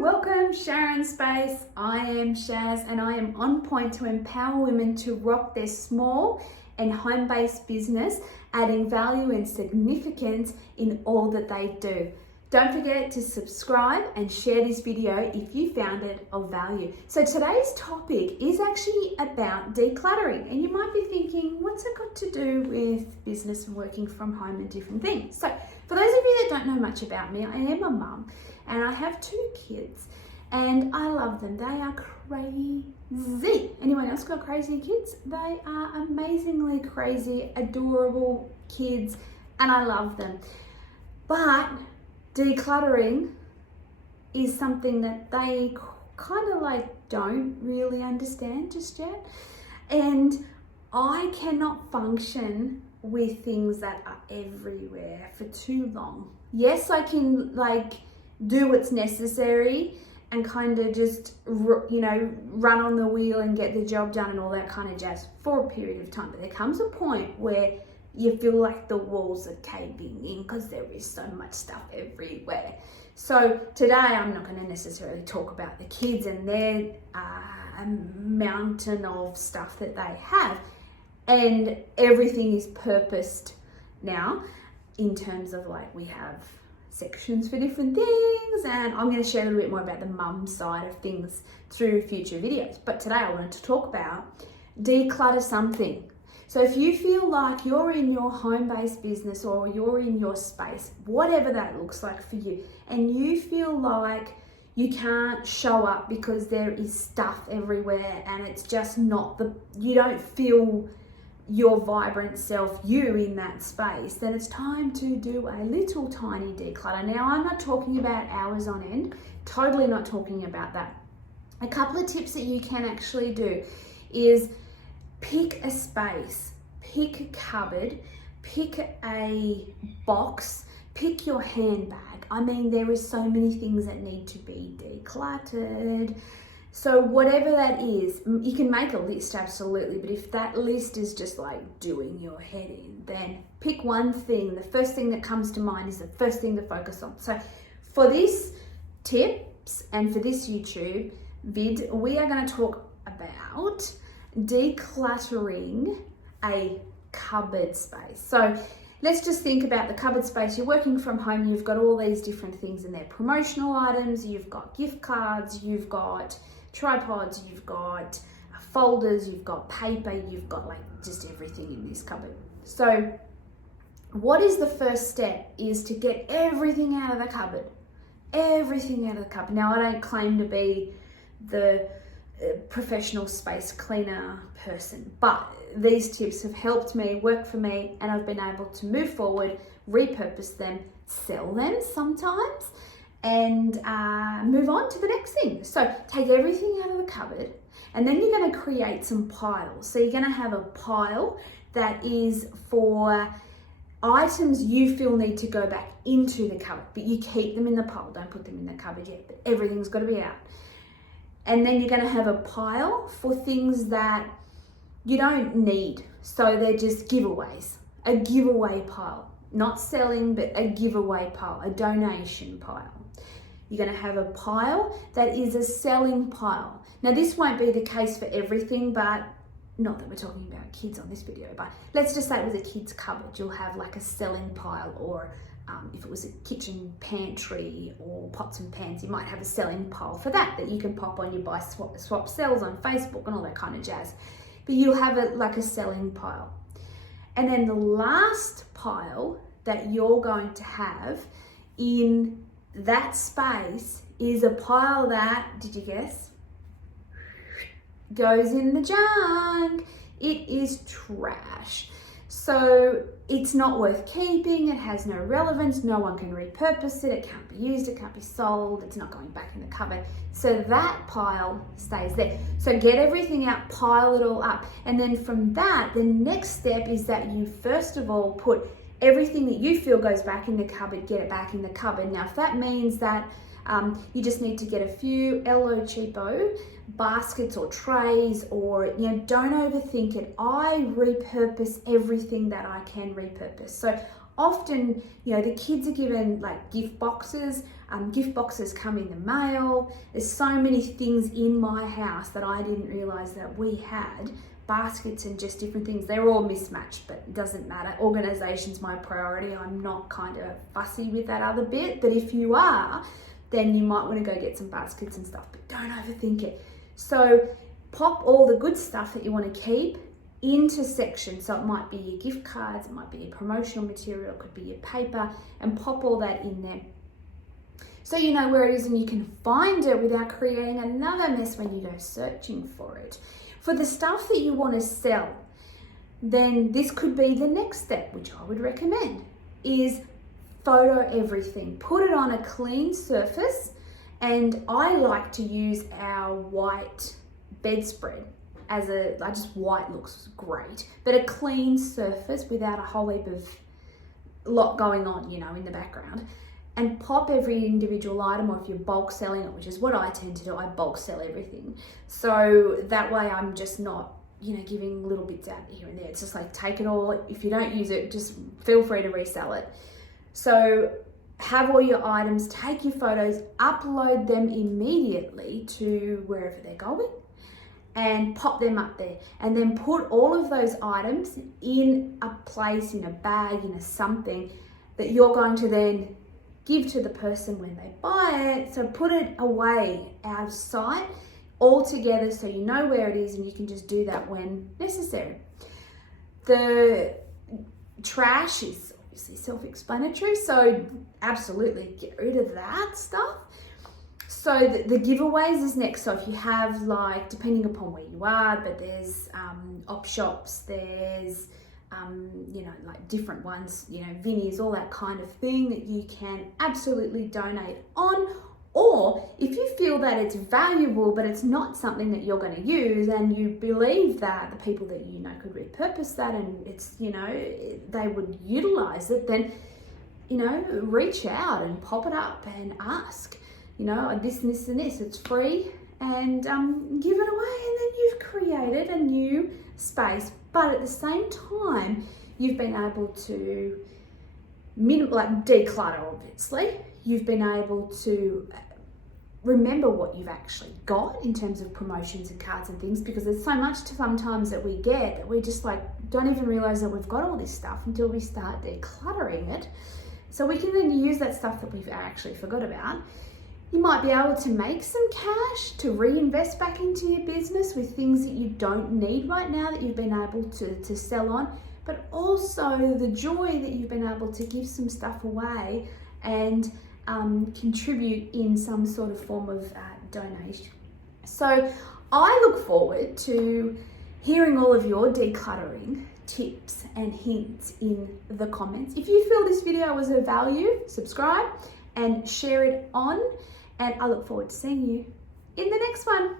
welcome Sharon Space. I am Shaz and I am on point to empower women to rock their small and home-based business, adding value and significance in all that they do. Don't forget to subscribe and share this video if you found it of value. So today's topic is actually about decluttering, and you might be thinking, what's it got to do with business and working from home and different things? So for those of you that don't know much about me, I am a mum and I have 2 kids and I love them. They are crazy. Anyone else got crazy kids? They are amazingly crazy, adorable kids, and I love them. But decluttering is something that they kind of don't really understand just yet. And I cannot function with things that are everywhere for too long. Yes, I can do what's necessary and kind of just, run on the wheel and get the job done and all that kind of jazz for a period of time. But there comes a point where you feel like the walls are caving in because there is so much stuff everywhere. So today I'm not going to necessarily talk about the kids and their mountain of stuff that they have. And everything is purposed now in terms of we have sections for different things, and I'm going to share a little bit more about the mum side of things through future videos. But today I wanted to talk about declutter something. So if you feel like you're in your home-based business or you're in your space, whatever that looks like for you, and you feel like you can't show up because there is stuff everywhere and it's just not you don't feel your vibrant self, you in that space, then it's time to do a little tiny declutter. Now, I'm not talking about hours on end, totally not talking about that. A couple of tips that you can actually do is pick a space, pick a cupboard, pick a box, pick your handbag. I mean, there is so many things that need to be decluttered. So whatever that is, you can make a list, absolutely, but if that list is just doing your head in, then pick one thing. The first thing that comes to mind is the first thing to focus on. So for this tips and for this YouTube vid, we are going to talk about decluttering a cupboard space. So let's just think about the cupboard space. You're working from home, you've got all these different things in there. Promotional items, you've got gift cards, you've got tripods, you've got folders, you've got paper, you've got just everything in this cupboard. So what is the first step is to get everything out of the cupboard. Everything out of the cupboard. Now, I don't claim to be the professional space cleaner person, but these tips have helped me, work for me, and I've been able to move forward, repurpose them, sell them sometimes, and move on to the next thing. So take everything out of the cupboard, and then you're going to create some piles. So you're going to have a pile that is for items you feel need to go back into the cupboard, but you keep them in the pile. Don't put them in the cupboard yet, but everything's got to be out. And then you're going to have a pile for things that you don't need. So they're just giveaways, a giveaway pile. Not selling, but a giveaway pile, a donation pile. You're going to have a pile that is a selling pile. Now, this won't be the case for everything, but not that we're talking about kids on this video, but let's just say it was a kid's cupboard. You'll have a selling pile, or if it was a kitchen pantry or pots and pans, you might have a selling pile for that you can pop on your buy swap sells on Facebook and all that kind of jazz. But you'll have a selling pile. And then the last pile that you're going to have in that space is a pile that, did you guess? Goes in the junk. It is trash. So it's not worth keeping, it has no relevance, no one can repurpose it, it can't be used, it can't be sold, it's not going back in the cupboard. So that pile stays there. So get everything out, pile it all up. And then from that, the next step is that you first of all put everything that you feel goes back in the cupboard, get it back in the cupboard. Now, if that means that you just need to get a few LO cheapo baskets or trays, or don't overthink it. I repurpose everything that I can repurpose. So Often, you know, the kids are given like gift boxes. Gift boxes come in the mail. There's so many things in my house that I didn't realize that we had. Baskets and just different things. They're all mismatched, but it doesn't matter. Organization's my priority. I'm not kind of fussy with that other bit. But if you are, then you might want to go get some baskets and stuff, but don't overthink it. So pop all the good stuff that you want to keep into sections. So it might be your gift cards, it might be your promotional material, it could be your paper, and pop all that in there. So you know where it is and you can find it without creating another mess when you go searching for it. For the stuff that you want to sell, then this could be the next step, which I would recommend, is photo everything. Put it on a clean surface, and I like to use our white bedspread as just white looks great, but a clean surface without a whole heap of lot going on, you know, in the background. And pop every individual item, or if you're bulk selling it, which is what I tend to do, I bulk sell everything. So that way I'm just not, you know, giving little bits out here and there. It's just like take it all. If you don't use it, just feel free to resell it. So have all your items, take your photos, upload them immediately to wherever they're going, and pop them up there. And then put all of those items in a place, in a bag, in a something that you're going to then give to the person when they buy it. So put it away out of sight altogether, so you know where it is and you can just do that when necessary. The trash is obviously self-explanatory, so absolutely get rid of that stuff. So the giveaways is next. So if you have, like, depending upon where you are, but there's op shops, there's you know, like different ones, you know, Vinnies, all that kind of thing that you can absolutely donate on. Or if you feel that it's valuable, but it's not something that you're going to use, and you believe that the people that you know could repurpose that and it's, you know, they would utilize it, then, you know, reach out and pop it up and ask, you know, this and this and this, it's free, and give it away, and then you've created a new space. But at the same time, you've been able to declutter, obviously. You've been able to remember what you've actually got in terms of promotions and cards and things, because there's so much sometimes that we get that we just like don't even realize that we've got all this stuff until we start decluttering it. So we can then use that stuff that we've actually forgot about. You might be able to make some cash to reinvest back into your business with things that you don't need right now that you've been able to sell on, but also the joy that you've been able to give some stuff away and contribute in some sort of form of donation. So I look forward to hearing all of your decluttering tips and hints in the comments. If you feel this video was of value, subscribe and share it on. And I look forward to seeing you in the next one.